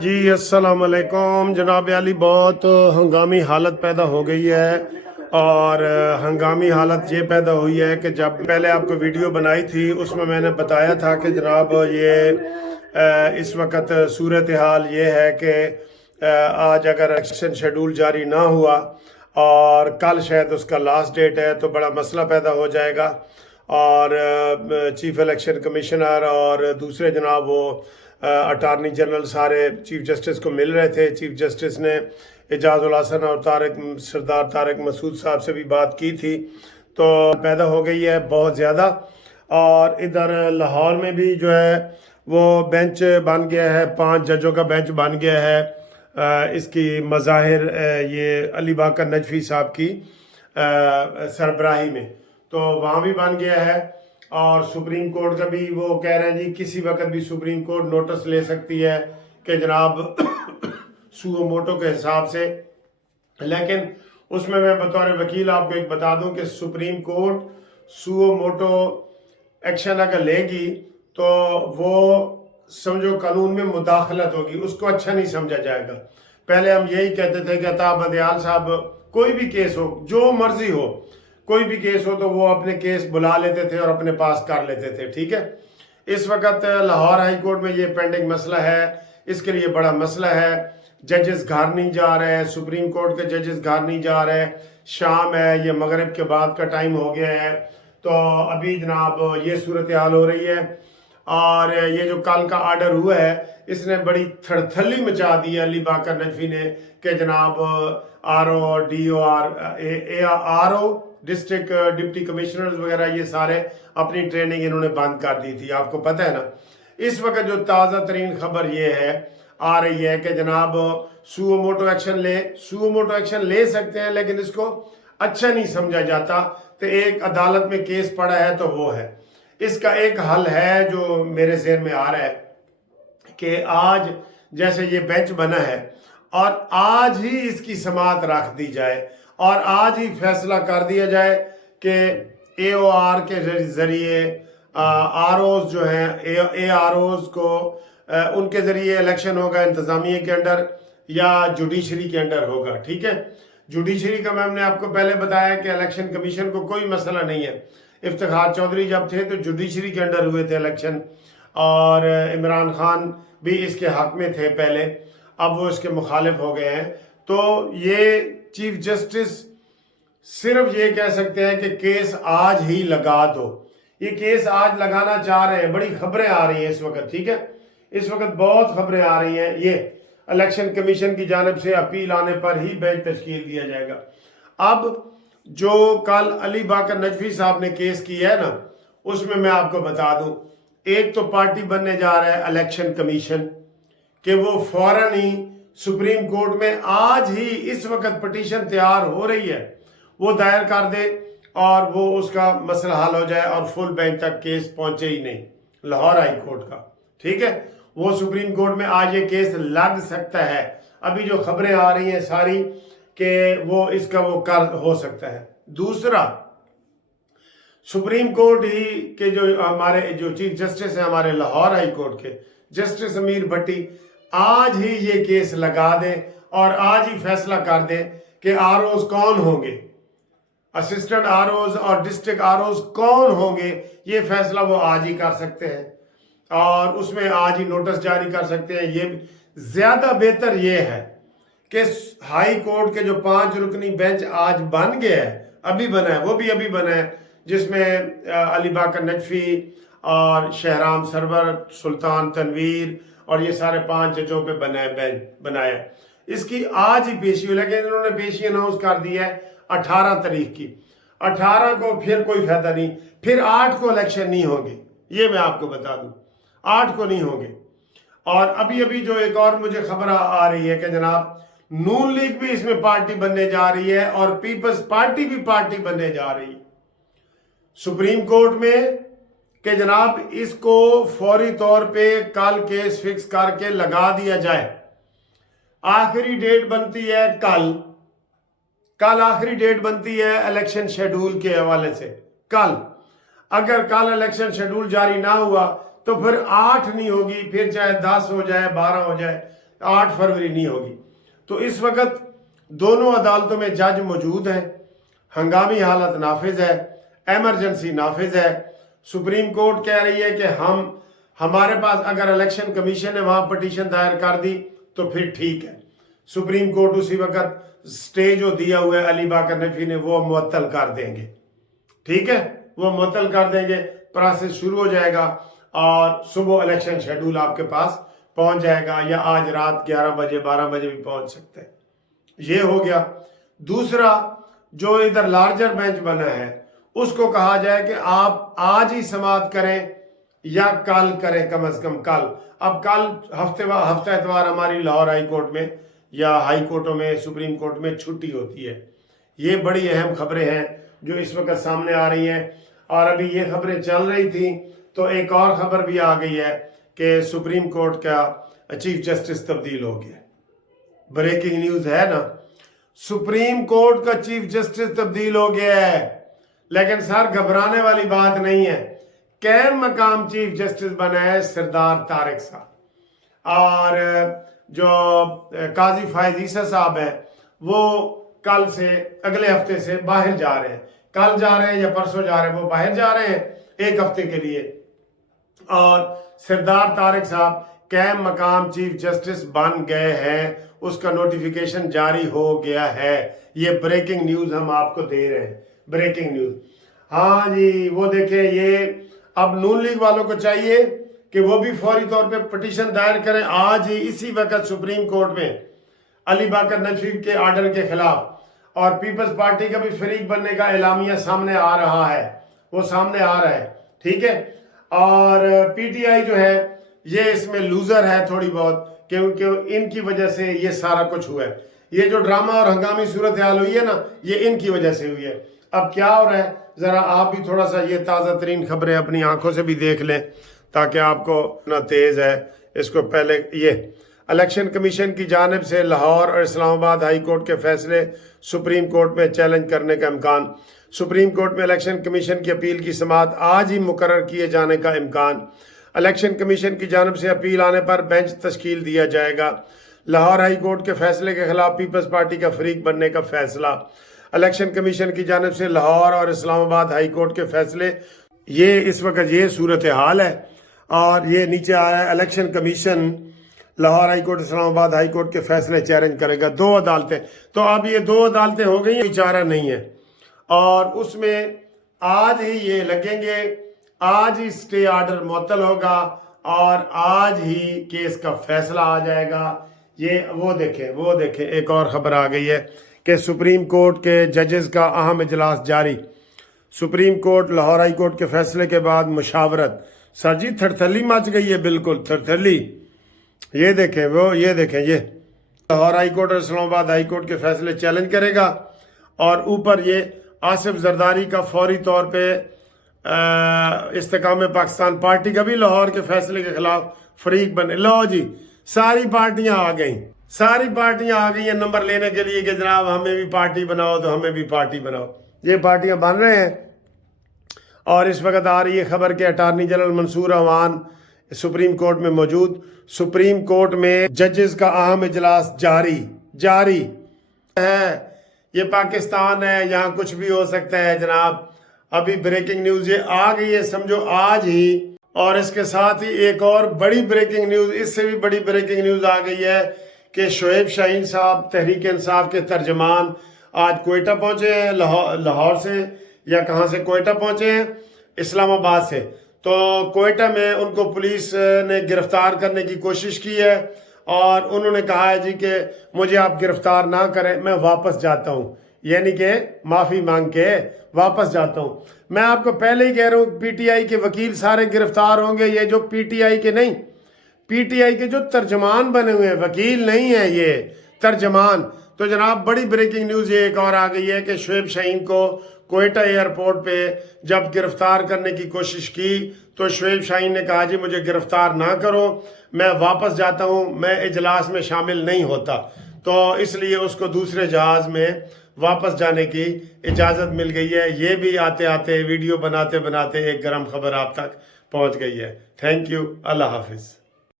جی السلام علیکم جناب علی، بہت ہنگامی حالت پیدا ہو گئی ہے اور ہنگامی حالت یہ پیدا ہوئی ہے کہ جب پہلے آپ کو ویڈیو بنائی تھی اس میں نے بتایا تھا کہ جناب یہ اس وقت صورتحال یہ ہے کہ آج اگر الیکشن شیڈول جاری نہ ہوا اور کل شاید اس کا لاسٹ ڈیٹ ہے تو بڑا مسئلہ پیدا ہو جائے گا، اور چیف الیکشن کمیشنر اور دوسرے جناب وہ اٹارنی جنرل سارے چیف جسٹس کو مل رہے تھے۔ چیف جسٹس نے اعجاز الحسن اور سردار طارق مسعود صاحب سے بھی بات کی تھی، تو پیدا ہو گئی ہے بہت زیادہ۔ اور ادھر لاہور میں بھی جو ہے وہ بینچ بن گیا ہے، 5 ججوں کا بینچ بن گیا ہے۔ اس کی مظاہر یہ علی باقر نجفی صاحب کی سربراہی میں، تو وہاں بھی بن گیا ہے۔ اور سپریم کورٹ کا بھی وہ کہہ رہے ہیں جی کسی وقت بھی سپریم کورٹ نوٹس لے سکتی ہے کہ جناب سو موٹو کے حساب سے، لیکن اس میں بطور وکیل آپ کو ایک بتا دوں کہ سپریم کورٹ سو موٹو ایکشن اگر لے گی تو وہ سمجھو قانون میں مداخلت ہوگی، اس کو اچھا نہیں سمجھا جائے گا۔ پہلے ہم یہی کہتے تھے کہ عطا بدیال صاحب کوئی بھی کیس ہو، جو مرضی ہو، کوئی بھی کیس ہو تو وہ اپنے کیس بلا لیتے تھے اور اپنے پاس کر لیتے تھے، ٹھیک ہے۔ اس وقت لاہور ہائی کورٹ میں یہ پینڈنگ مسئلہ ہے، اس کے لیے بڑا مسئلہ ہے۔ ججز گھر نہیں جا رہے، سپریم کورٹ کے ججز گھر نہیں جا رہے، شام ہے، یہ مغرب کے بعد کا ٹائم ہو گیا ہے، تو ابھی جناب یہ صورتحال ہو رہی ہے۔ اور یہ جو کل کا آرڈر ہوا ہے اس نے بڑی تھڑتھلی مچا دی ہے علی باقر نجفی نے کہ جناب R O D O R O district deputy commissioners وغیرہ یہ سارے اپنی ٹریننگ انہوں نے بند کر دی تھی، آپ کو پتہ ہے نا۔ اس وقت جو تازہ ترین خبر یہ ہے آ رہی ہے کہ جناب سو موٹو ایکشن لے سکتے ہیں، لیکن اس کو اچھا نہیں سمجھا جاتا، تو ایک عدالت میں کیس پڑا ہے تو وہ ہے۔ اس کا ایک حل ہے جو میرے ذہن میں آ رہا ہے کہ آج جیسے یہ بینچ بنا ہے اور آج ہی اس کی سماعت رکھ دی جائے اور آج ہی فیصلہ کر دیا جائے کہ اے او آر کے ذریعے آر اوز جو ہیں، اے آر اوز کو ان کے ذریعے الیکشن ہوگا انتظامیہ کے انڈر یا جوڈیشری کے انڈر ہوگا، ٹھیک ہے۔ جوڈیشری کا میں نے آپ کو پہلے بتایا کہ الیکشن کمیشن کو کوئی مسئلہ نہیں ہے۔ افتخار چودھری جب تھے تو جوڈیشری کے انڈر ہوئے تھے الیکشن، اور عمران خان بھی اس کے حق میں تھے پہلے، اب وہ اس کے مخالف ہو گئے ہیں۔ تو یہ چیف جسٹس صرف یہ کہہ سکتے ہیں کہ کیس آج ہی لگا دو۔ یہ کیس آج لگانا چاہ رہے ہیں، بڑی خبریں آ رہی ہیں اس وقت، ٹھیک ہے۔ اس وقت بہت خبریں آ رہی ہیں، یہ الیکشن کمیشن کی جانب سے اپیل آنے پر ہی بینچ تشکیل دیا جائے گا۔ اب جو کل علی باقر نجفی صاحب نے کیس کیا ہے نا، اس میں آپ کو بتا دوں، ایک تو پارٹی بننے جا رہا ہے الیکشن کمیشن کہ وہ فوراً ہی سپریم کورٹ میں آج ہی اس وقت پٹیشن تیار ہو رہی ہے، وہ دائر کر دے اور وہ اس کا مسئلہ حل ہو جائے اور فل بینچ تک کیس پہنچے ہی نہیں لاہور ہائی کورٹ کا، ٹھیک ہے۔ وہ سپریم کورٹ میں آج یہ کیس لگ سکتا ہے، ابھی جو خبریں آ رہی ہیں ساری کہ وہ اس کا وہ کر ہو سکتا ہے۔ دوسرا، سپریم کورٹ ہی کے جو ہمارے جو چیف جسٹس ہیں ہمارے لاہور ہائی کورٹ کے جسٹس امیر بھٹی، آج ہی یہ کیس لگا دیں اور آج ہی فیصلہ کر دیں کہ آر اوز کون ہوں گے، اسسٹنٹ آر اوز اور ڈسٹرکٹ آر اوز کون ہوں گے، یہ فیصلہ وہ آج ہی کر سکتے ہیں اور اس میں آج ہی نوٹس جاری کر سکتے ہیں۔ یہ زیادہ بہتر یہ ہے کہ ہائی کورٹ کے جو 5 رکنی بینچ آج بن گیا ہے، ابھی بنا ہے، وہ بھی ابھی بنا ہے، جس میں علی باقر نجفی اور شہرام سرور، سلطان تنویر اور یہ سارے 5 ججوں پہ بنایا ہے، اس کی آج ہی پیشی ہوئی، لیکن انہوں نے پیشی اناؤنس کر دی ہے 18 تاریخ کی۔ 18 کو پھر کوئی فائدہ نہیں، پھر 8 کو الیکشن نہیں ہوں گے، یہ میں آپ کو بتا دوں، 8 کو نہیں ہوں گے۔ اور ابھی جو ایک اور مجھے خبر آ رہی ہے کہ جناب نون لیگ بھی اس میں پارٹی بننے جا رہی ہے اور پیپلز پارٹی بھی پارٹی بننے جا رہی ہے سپریم کورٹ میں، کہ جناب اس کو فوری طور پہ کل کیس فکس کر کے لگا دیا جائے۔ آخری ڈیٹ بنتی ہے کل آخری ڈیٹ بنتی ہے الیکشن شیڈول کے حوالے سے کل۔ اگر کل الیکشن شیڈول جاری نہ ہوا تو پھر 8 نہیں ہوگی، پھر چاہے 10 ہو جائے 12 ہو جائے، 8 फरवरी नहीं होगी। तो इस वक्त दोनों अदालतों में जज मौजूद हैं, हंगामी हालत नाफिज है, एमरजेंसी नाफिज है। सुप्रीम कोर्ट कह रही है कि हमारे पास अगर इलेक्शन कमीशन ने वहां पटिशन दायर कर दी तो फिर ठीक है। सुप्रीम कोर्ट उसी वक्त स्टे जो दिया हुआ है अली बाकर नकवी ने वो मुअत्तल कर देंगे, ठीक है, वो मुअत्तल कर देंगे, प्रोसेस शुरू हो जाएगा और सुबह इलेक्शन शेड्यूल आपके पास पहुंच जाएगा, या आज रात 11 बजे 12 बजे भी पहुंच सकते हैं। ये हो गया। दूसरा, जो इधर लार्जर बेंच बना है उसको कहा जाए कि आप आज ही समाअत करें या कल करें, कम से कम कल। अब कल हफ्ता इतवार हमारी लाहौर हाई कोर्ट में या हाई कोर्टों में, सुप्रीम कोर्ट में छुट्टी होती है। ये बड़ी अहम खबरें हैं जो इस वक्त सामने आ रही हैं। और अभी ये खबरें चल रही थी तो एक और खबर भी आ गई है कि सुप्रीम कोर्ट का चीफ जस्टिस तब्दील हो गया। ब्रेकिंग न्यूज है ना, सुप्रीम कोर्ट का चीफ जस्टिस तब्दील हो गया है। लेकिन सर घबराने वाली बात नहीं है, कैम मकाम चीफ जस्टिस बना है सरदार तारिक साहब, और जो काजी फायज ईसा साहब है वो कल से, अगले हफ्ते से बाहर जा रहे हैं। कल जा रहे हैं या परसों जा रहे हैं, वो बाहर जा रहे हैं 1 हफ्ते के लिए। और सरदार तारिक साहब कैम मकाम चीफ जस्टिस बन गए हैं, उसका नोटिफिकेशन जारी हो गया है। ये ब्रेकिंग न्यूज हम आपको दे रहे हैं, ब्रेकिंग न्यूज। हाँ जी, वो देखें, ये अब नून लीग वालों को चाहिए कि वो भी फौरी तौर पे पिटीशन दायर करें आज ही, इसी वक्त सुप्रीम कोर्ट में अली बाकर नकवी के आर्डर के खिलाफ। और पीपल्स पार्टी का भी फरीक बनने का एलामिया सामने आ रहा है, वो सामने आ रहा है, ठीक है। और पीटीआई जो है ये इसमें लूजर है थोड़ी बहुत, क्योंकि इनकी वजह से ये सारा कुछ हुआ है। ये जो ड्रामा और हंगामी सूरत हाल हुई है ना, ये इनकी वजह से हुई है। अब क्या हो रहा है, जरा आप भी थोड़ा सा ये ताज़ा तरीन खबरें अपनी आंखों से भी देख लें ताकि आपको ना तेज़ है। इसको पहले ये इलेक्शन कमीशन की जानिब से लाहौर और इस्लामाबाद हाई कोर्ट के फैसले सुप्रीम कोर्ट में चैलेंज करने का इम्कान। सुप्रीम कोर्ट में इलेक्शन कमीशन की अपील की समाअत आज ही मुकर्रर किए जाने का इम्कान। इलेक्शन कमीशन की जानिब से अपील आने पर बेंच तश्कील दिया जाएगा। लाहौर हाई कोर्ट के फैसले के खिलाफ पीपल्स पार्टी का फरीक बनने का फैसला। इलेक्शन कमीशन की जानिब से लाहौर और इस्लामाबाद हाई कोर्ट के फैसले, ये इस वक्त ये सूरत हाल है। और ये नीचे आ रहा है, election commission Lahore high court Islamabad high court के फैसले चैलेंज करेगा। 2 अदालतें, तो अब ये 2 अदालतें हो गई, कोई चारा नहीं है। और उसमें आज ही ये लगेंगे, आज ही स्टे आर्डर मुअत्तल होगा और आज ही केस का फैसला आ जाएगा। ये वो देखें एक और खबर आ गई है कि सुप्रीम कोर्ट के जजेस का अहम इजलास जारी। Supreme court Lahore high court के फैसले के बाद मुशावरत। सर जी थरथली मच गई है, बिल्कुल थरथली। ये देखें ये लाहौर हाई कोर्ट और इस्लामाबाद हाई कोर्ट के फैसले चैलेंज करेगा। और ऊपर ये आसिफ जरदारी का फौरी तौर पे इस्तेकाम पाकिस्तान पार्टी का भी लाहौर के फैसले के खिलाफ फरीक बने। लो जी, सारी पार्टियां आ गई हैं नंबर लेने के लिए कि जनाब हमें भी पार्टी बनाओ, तो हमें भी पार्टी बनाओ। ये पार्टियां बन रहे हैं। और इस वक्त आ रही है खबर के attorney general Mansoor Awan Supreme Court में मौजूद। सुप्रीम कोर्ट में जजेस का अहम इजलास जारी है। ये पाकिस्तान है, यहाँ कुछ भी हो सकता है जनाब। अभी ब्रेकिंग न्यूज ये आ गई है, समझो आज ही। और इसके साथ ही एक और बड़ी ब्रेकिंग न्यूज, इससे भी बड़ी ब्रेकिंग न्यूज आ गई है कि शोएब शाहीन साहब तहरीक इंसाफ के तर्जमान आज कोयटा पहुंचे हैं, लाहौर से या कहाँ से कोयटा पहुंचे हैं, इस्लामाबाद से। तो कोयटा में उनको पुलिस ने गिरफ्तार करने की कोशिश की है और उन्होंने कहा है जी कि मुझे आप गिरफ्तार ना करें, मैं वापस जाता हूँ, यानी कि माफ़ी मांग के वापस जाता हूँ। मैं आपको पहले ही कह रहा हूँ पीटीआई के वकील सारे गिरफ्तार होंगे। ये जो पीटीआई के नहीं, पीटीआई के जो तर्जमान बने हुए हैं, वकील नहीं है ये, तर्जमान। तो जनाब बड़ी ब्रेकिंग न्यूज़ ये एक और आ गई है कि शोएब शाहीन को कोयटा एयरपोर्ट पे जब गिरफ्तार करने की कोशिश की तो शोएब शाहीन ने कहा जी मुझे गिरफ्तार ना करो, मैं वापस जाता हूँ, मैं इजलास में शामिल नहीं होता। तो इसलिए उसको दूसरे जहाज़ में वापस जाने की इजाज़त मिल गई है। ये भी आते आते वीडियो बनाते बनाते एक गर्म खबर आप तक पहुँच गई है। थैंक यू, अल्लाह हाफिज़।